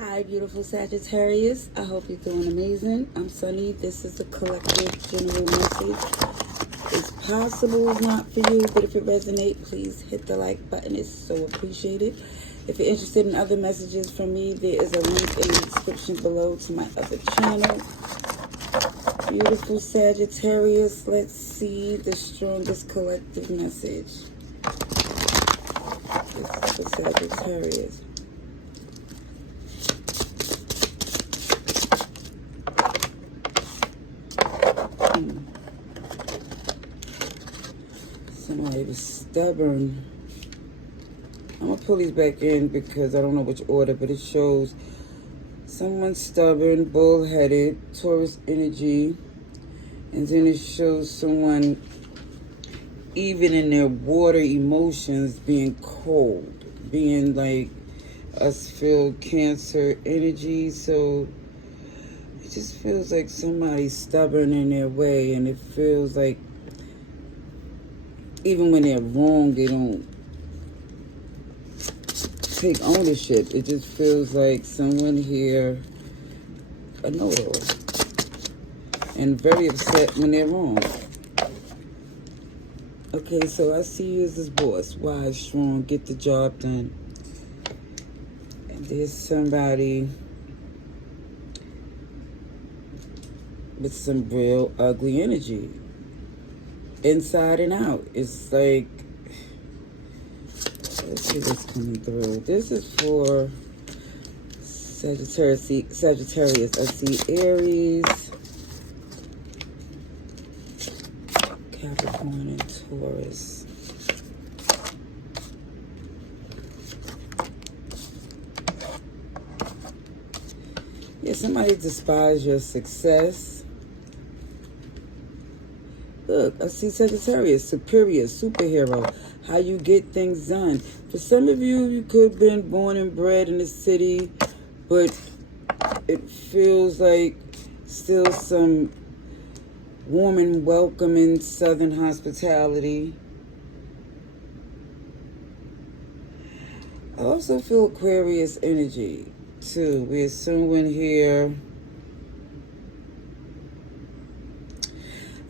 Hi, beautiful Sagittarius. I hope you're doing amazing. I'm Sunny. This is a collective general message. It's possible it's not for you, but if it resonates, please hit the like button. It's so appreciated. If you're interested in other messages from me, there is a link in the description below to my other channel. Beautiful Sagittarius, let's see the strongest collective message. This is for Sagittarius. Somebody was stubborn. I'm going to pull these back in because I don't know which order, but it shows someone stubborn, bullheaded, Taurus energy. And then it shows someone, even in their water emotions, being cold, being like us feel Cancer energy. So it just feels like somebody's stubborn in their way, and it feels like even when they're wrong, they don't take ownership. It just feels like someone here, a know-it-all, and very upset when they're wrong. Okay, so I see you as this boss, wise, strong, get the job done. And there's somebody with some real ugly energy, inside and out. It's like, let's see what's coming through. This is for Sagittarius. I see Aries, Capricorn, and Taurus. Yeah, somebody despises your success. Look, I see Sagittarius, superior, superhero, how you get things done. For some of you, you could have been born and bred in the city, but it feels like still some warm and welcoming Southern hospitality. I also feel Aquarius energy, too. We're someone here.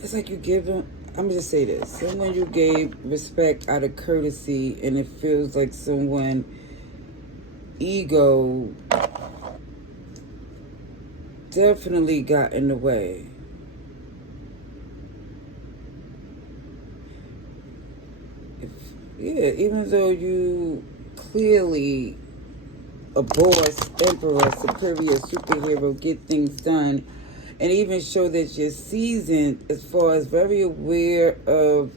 It's like you give them, I'm going to just say this. Someone you gave respect out of courtesy, and it feels like someone ego definitely got in the way. Yeah, even though you clearly a boss, emperor, superior, superhero, get things done, and even show that you're seasoned as far as very aware of,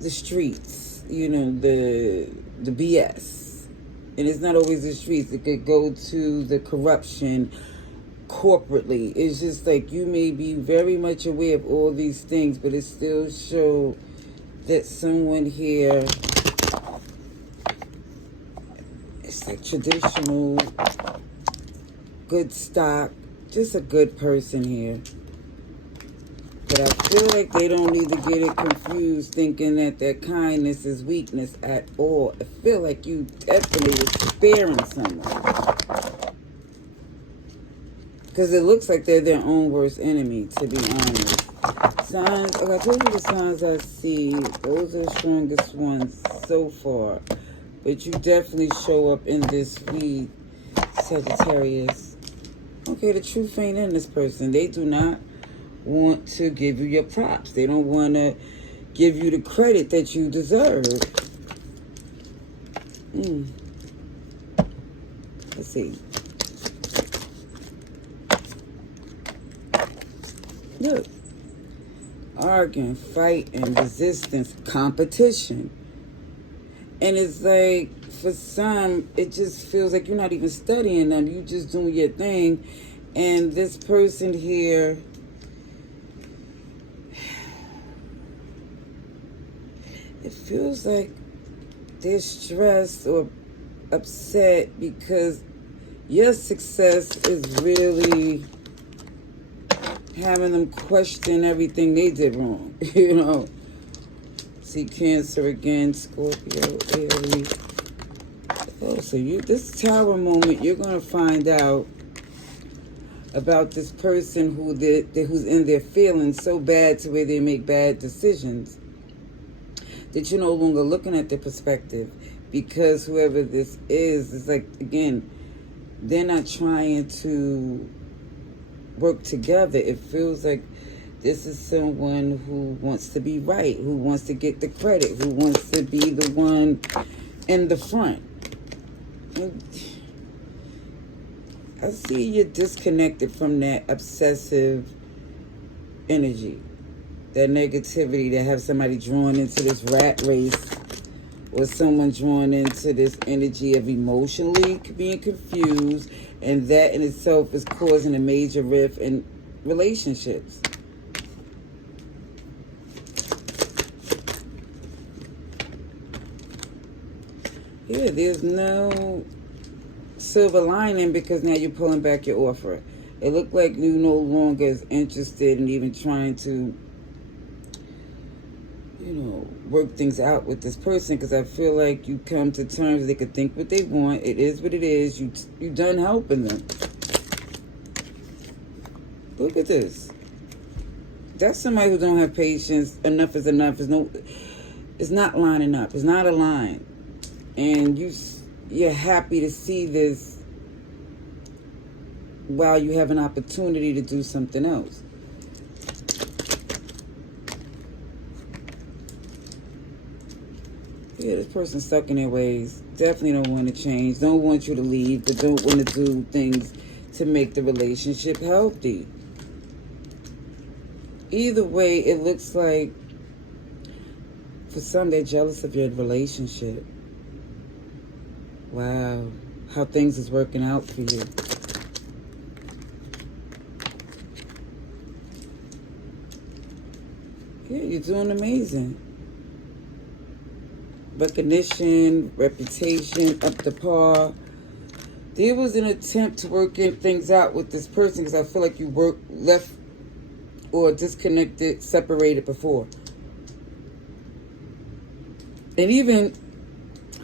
the streets, the BS. And it's not always the streets. It could go to the corruption corporately. It's just like you may be very much aware of all these things, but it still shows that someone here, it's like traditional, good stock, just a good person here. But I feel like they don't need to get it confused thinking that their kindness is weakness at all. I feel like you definitely were sparing someone. Because it looks like they're their own worst enemy, to be honest. Signs, like I told you the signs I see, those are the strongest ones so far. But you definitely show up in this read, Sagittarius. Okay, the truth ain't in this person. They do not want to give you your props. They don't want to give you the credit that you deserve. Let's see. Look. Arguing, fighting, resistance, competition. And it's like, for some, it just feels like you're not even studying them. You're just doing your thing. And this person here, it feels like they're stressed or upset because your success is really having them question everything they did wrong, See Cancer again, Scorpio, Aries. So this Tower moment, you're going to find out about this person who's in their feelings so bad to where they make bad decisions that you're no longer looking at their perspective, because whoever this is like, again, they're not trying to work together. It feels like this is someone who wants to be right, who wants to get the credit, who wants to be the one in the front. And I see you're disconnected from that obsessive energy, that negativity, to have somebody drawn into this rat race, or someone drawn into this energy of emotionally being confused, and that in itself is causing a major rift in relationships. Yeah, there's no silver lining, because now you're pulling back your offer. It looked like you no longer is interested in even trying to, work things out with this person, because I feel like you come to terms. They could think what they want. It is what it is. You done helping them. Look at this. That's somebody who don't have patience. Enough is enough. It's not lining up. It's not aligned. And you're happy to see this while you have an opportunity to do something else. Yeah, this person's stuck in their ways. Definitely don't want to change. Don't want you to leave, but don't want to do things to make the relationship healthy. Either way, it looks like for some, they're jealous of your relationship. Wow, how things is working out for you. Yeah, you're doing amazing. Recognition, reputation, up to par. There was an attempt to work things out with this person, because I feel like you left or disconnected, separated before. And even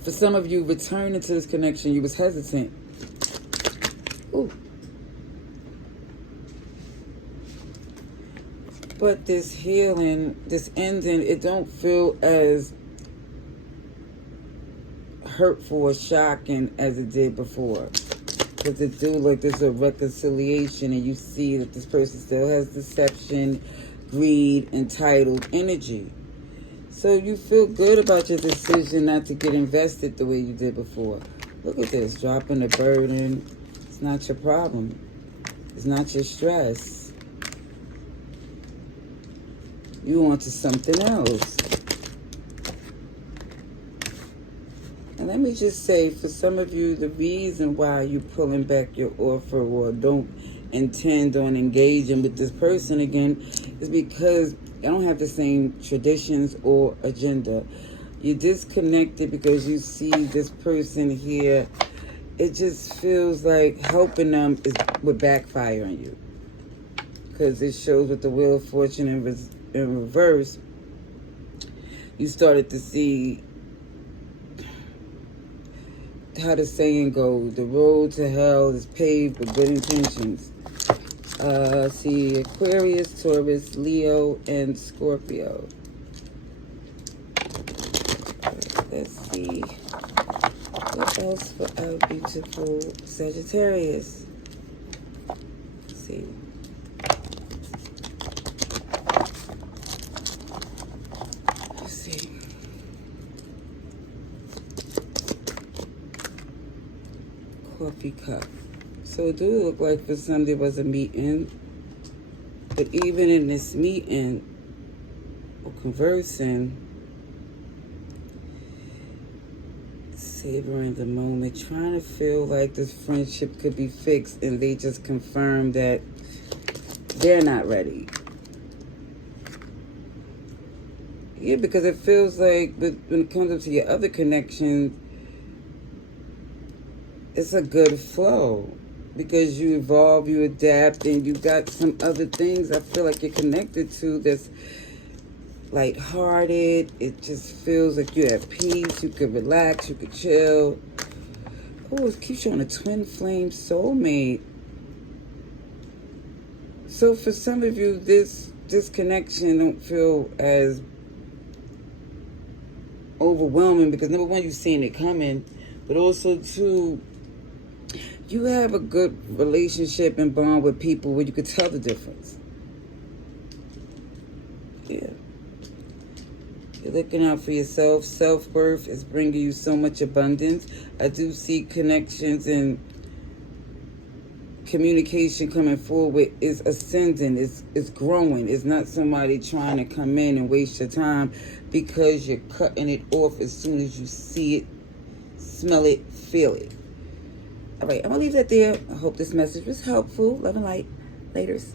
for some of you returning to this connection, you was hesitant. Ooh. But this healing, this ending, it don't feel as hurtful or shocking as it did before. Because it do like there's a reconciliation, and you see that this person still has deception, greed, entitled energy. So you feel good about your decision not to get invested the way you did before. Look at this, dropping the burden. It's not your problem. It's not your stress. You on to something else. And let me just say, for some of you, the reason why you're pulling back your offer or don't intend on engaging with this person again is because you don't have the same traditions or agenda. You're disconnected because you see this person here. It just feels like helping them would backfire on you, because it shows with the Wheel of Fortune in reverse. You started to see how the saying goes, the road to hell is paved with good intentions. See, Aquarius, Taurus, Leo, and Scorpio. Let's see. What else for our beautiful Sagittarius? Let's see. Let's see. Coffee cup. So it do look like for some there was a meeting, but even in this meeting or conversing, savoring the moment, trying to feel like this friendship could be fixed, and they just confirmed that they're not ready. Yeah, because it feels like when it comes up to your other connections, it's a good flow. Because you evolve, you adapt, and you got some other things I feel like you're connected to that's lighthearted. It just feels like you're at peace. You could relax, you could chill. Oh, it keeps showing a twin flame soulmate. So for some of you, this connection don't feel as overwhelming because number one, you've seen it coming, but also two, you have a good relationship and bond with people where you could tell the difference. Yeah. You're looking out for yourself. Self-worth is bringing you so much abundance. I do see connections and communication coming forward is ascending. It's growing. It's not somebody trying to come in and waste your time because you're cutting it off as soon as you see it, smell it, feel it. All right, I'm going to leave that there. I hope this message was helpful. Love and light. Laters.